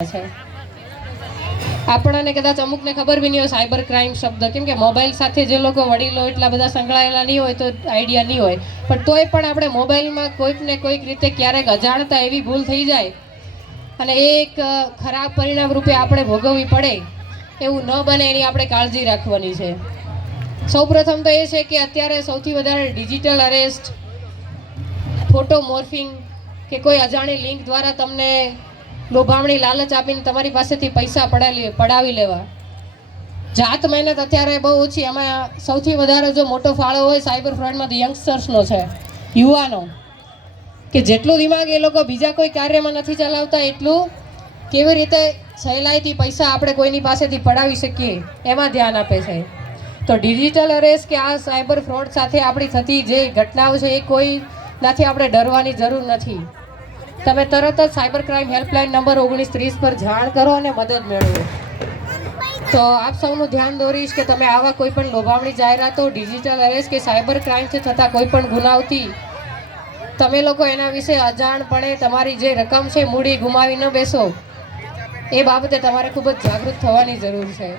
છે. આપણને કદાચ અમુકને ખબર બી નહીં હોય સાયબર ક્રાઇમ શબ્દ. કેમ કે મોબાઈલ સાથે જે લોકો વડીલો એટલા બધા સંકળાયેલા નહીં હોય તો આઈડિયા નહીં હોય. પણ તોય પણ આપણે મોબાઈલમાં કોઈક ને કોઈક રીતે ક્યારેક અજાણતા એવી ભૂલ થઈ જાય. અને એક ખરાબ પરિણામ રૂપે આપણે ભોગવવી પડે. એવું ન બને એની આપણે કાળજી રાખવાની છે. સૌપ્રથમ તો એ છે કે અત્યારે સૌથી વધારે ડિજિટલ અરેસ્ટ ફોટો મોર્ફિંગ કે કોઈ અજાણી લિંક દ્વારા તમને લોભામણી લાલચ આપીને તમારી પાસેથી પૈસા પડાવી પડાવી લેવા. જાત મહેનત અત્યારે બહુ ઓછી. એમાં સૌથી વધારે જો મોટો ફાળો હોય સાયબર ફ્રોડમાં તો યંગસ્ટર્સનો છે, યુવાનો. કે જેટલું દિમાગ એ લોકો બીજા કોઈ કાર્યમાં નથી ચલાવતા, એટલું કેવી રીતે સહેલાઈથી પૈસા આપણે કોઈની પાસેથી પડાવી શકીએ, એમાં ધ્યાન આપે છે. તો ડિજિટલ અરેસ કે આ સાયબર ફ્રોડ સાથે આપણી થતી જે ઘટનાઓ છે, એ કોઈ નાથી, આપણે ડરવાની જરૂર નથી. તમે તરત જ સાયબર ક્રાઇમ હેલ્પલાઇન નંબર ઓગણીસ ત્રીસ પર જાણ કરો અને મદદ મેળવો. તો આપ સૌનું ધ્યાન દોરીશ કે તમે આવા કોઈ પણ લોભામણી જાહેરાતો, ડિજિટલ અરેસ્ટ કે સાયબર ક્રાઇમથી થતા કોઈ પણ ગુનાવથી તમે લોકો એના વિશે અજાણપણે તમારી જે રકમ છે મૂડી ગુમાવી ન બેસો. એ બાબતે તમારે ખૂબ જ જાગૃત થવાની જરૂર છે.